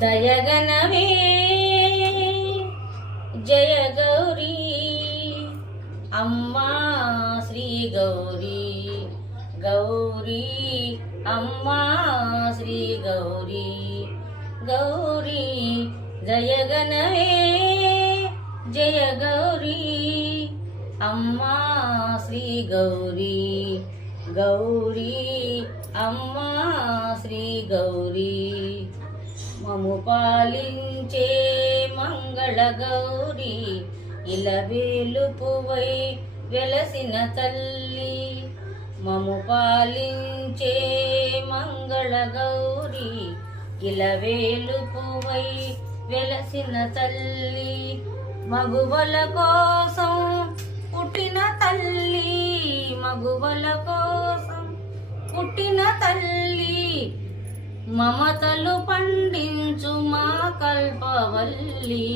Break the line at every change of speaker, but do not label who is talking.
దయగనవే జయ గౌరీ అమ్మా శ్రీ గౌరీ గౌరీ అమ్మా శ్రీ గౌరీ గౌరీ జయగనవే జయ గౌరీ అమ్మా శ్రీ గౌరీ. గౌరీ అమ్మా శ్రీ గౌరీ. మము పాలించే మంగళ గౌరీ ఇలవేలుపువై వెలసిన తల్లి. మము పాలించే మంగళ గౌరీ ఇలవేలుపువై వెలసిన తల్లి. మగువల కోసం మగువల కోసం పుట్టిన తల్లి మమతలు పండించు మా కల్పవల్లి.